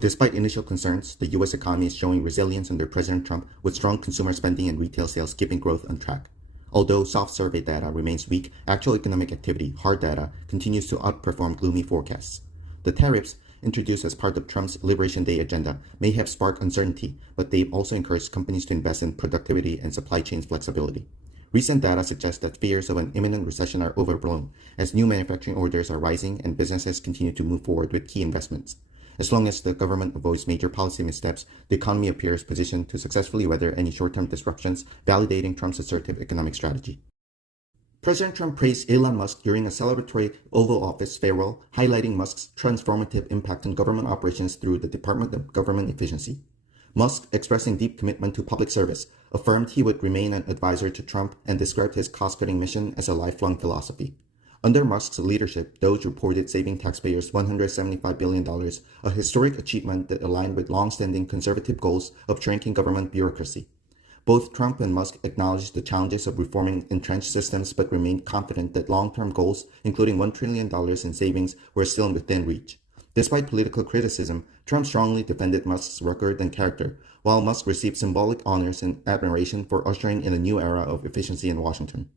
Despite initial concerns, the U.S. economy is showing resilience under President Trump, with strong consumer spending and retail sales keeping growth on track. Although soft survey data remains weak, actual economic activity, hard data, continues to outperform gloomy forecasts. The tariffs, introduced as part of Trump's Liberation Day agenda, may have sparked uncertainty, but they've also encouraged companies to invest in productivity and supply chain flexibility. Recent data suggests that fears of an imminent recession are overblown, as new manufacturing orders are rising and businesses continue to move forward with key investments. As long as the government avoids major policy missteps, the economy appears positioned to successfully weather any short-term disruptions, validating Trump's assertive economic strategy. President Trump praised Elon Musk during a celebratory Oval Office farewell, highlighting Musk's transformative impact on government operations through the Department of Government Efficiency. Musk, expressing deep commitment to public service, affirmed he would remain an advisor to Trump and described his cost-cutting mission as a lifelong philosophy. Under Musk's leadership, Doge reported saving taxpayers $175 billion, a historic achievement that aligned with long-standing conservative goals of shrinking government bureaucracy. Both Trump and Musk acknowledged the challenges of reforming entrenched systems but remained confident that long-term goals, including $1 trillion in savings, were still within reach. Despite political criticism, Trump strongly defended Musk's record and character, while Musk received symbolic honors and admiration for ushering in a new era of efficiency in Washington.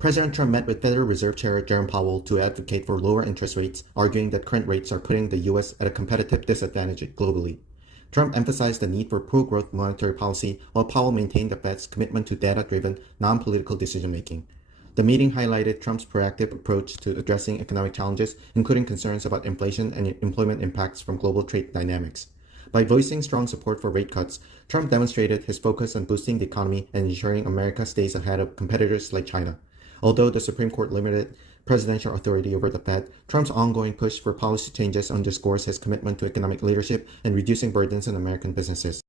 President Trump met with Federal Reserve Chair Jerome Powell to advocate for lower interest rates, arguing that current rates are putting the U.S. at a competitive disadvantage globally. Trump emphasized the need for pro-growth monetary policy, while Powell maintained the Fed's commitment to data-driven, non-political decision-making. The meeting highlighted Trump's proactive approach to addressing economic challenges, including concerns about inflation and employment impacts from global trade dynamics. By voicing strong support for rate cuts, Trump demonstrated his focus on boosting the economy and ensuring America stays ahead of competitors like China. Although the Supreme Court limited presidential authority over the Fed, Trump's ongoing push for policy changes underscores his commitment to economic leadership and reducing burdens on American businesses.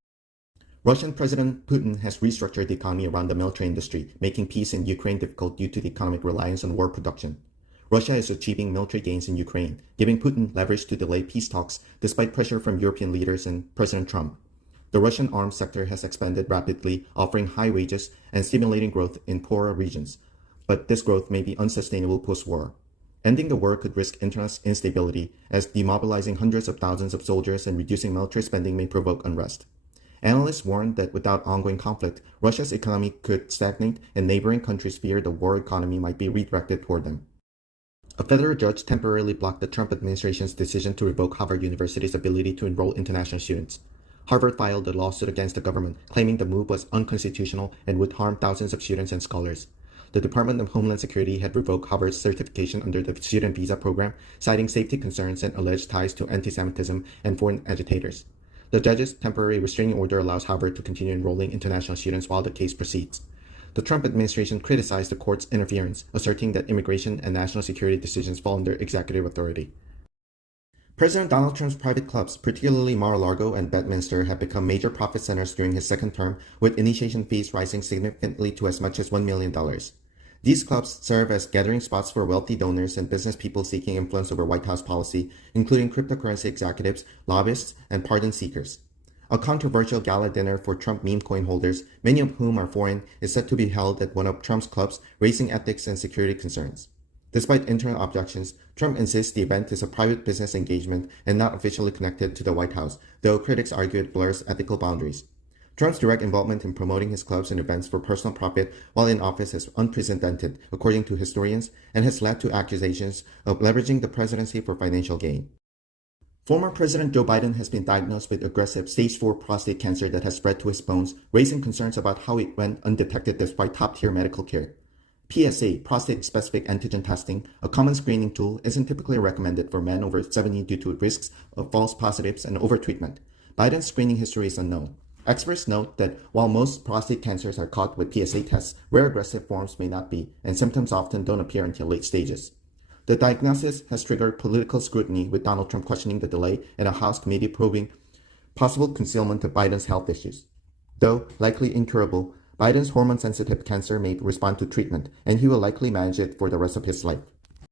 Russian President Putin has restructured the economy around the military industry, making peace in Ukraine difficult due to the economic reliance on war production. Russia is achieving military gains in Ukraine, giving Putin leverage to delay peace talks despite pressure from European leaders and President Trump. The Russian arms sector has expanded rapidly, offering high wages and stimulating growth in poorer regions. But this growth may be unsustainable post-war. Ending the war could risk internal instability, as demobilizing hundreds of thousands of soldiers and reducing military spending may provoke unrest. Analysts warn that without ongoing conflict, Russia's economy could stagnate and neighboring countries fear the war economy might be redirected toward them. A federal judge temporarily blocked the Trump administration's decision to revoke Harvard University's ability to enroll international students. Harvard filed a lawsuit against the government, claiming the move was unconstitutional and would harm thousands of students and scholars. The Department of Homeland Security had revoked Harvard's certification under the student visa program, citing safety concerns and alleged ties to anti-Semitism and foreign agitators. The judge's temporary restraining order allows Harvard to continue enrolling international students while the case proceeds. The Trump administration criticized the court's interference, asserting that immigration and national security decisions fall under executive authority. President Donald Trump's private clubs, particularly Mar-a-Lago and Bedminster, have become major profit centers during his second term, with initiation fees rising significantly to as much as $1 million. These clubs serve as gathering spots for wealthy donors and business people seeking influence over White House policy, including cryptocurrency executives, lobbyists, and pardon seekers. A controversial gala dinner for Trump meme coin holders, many of whom are foreign, is set to be held at one of Trump's clubs, raising ethics and security concerns. Despite internal objections, Trump insists the event is a private business engagement and not officially connected to the White House, though critics argue it blurs ethical boundaries. Trump's direct involvement in promoting his clubs and events for personal profit while in office is unprecedented, according to historians, and has led to accusations of leveraging the presidency for financial gain. Former President Joe Biden has been diagnosed with aggressive stage 4 prostate cancer that has spread to his bones, raising concerns about how it went undetected despite top-tier medical care. PSA, prostate-specific antigen testing, a common screening tool, isn't typically recommended for men over 70 due to risks of false positives and overtreatment. Biden's screening history is unknown. Experts note that while most prostate cancers are caught with PSA tests, rare aggressive forms may not be, and symptoms often don't appear until late stages. The diagnosis has triggered political scrutiny, with Donald Trump questioning the delay and a House committee probing possible concealment of Biden's health issues. Though likely incurable, Biden's hormone-sensitive cancer may respond to treatment, and he will likely manage it for the rest of his life.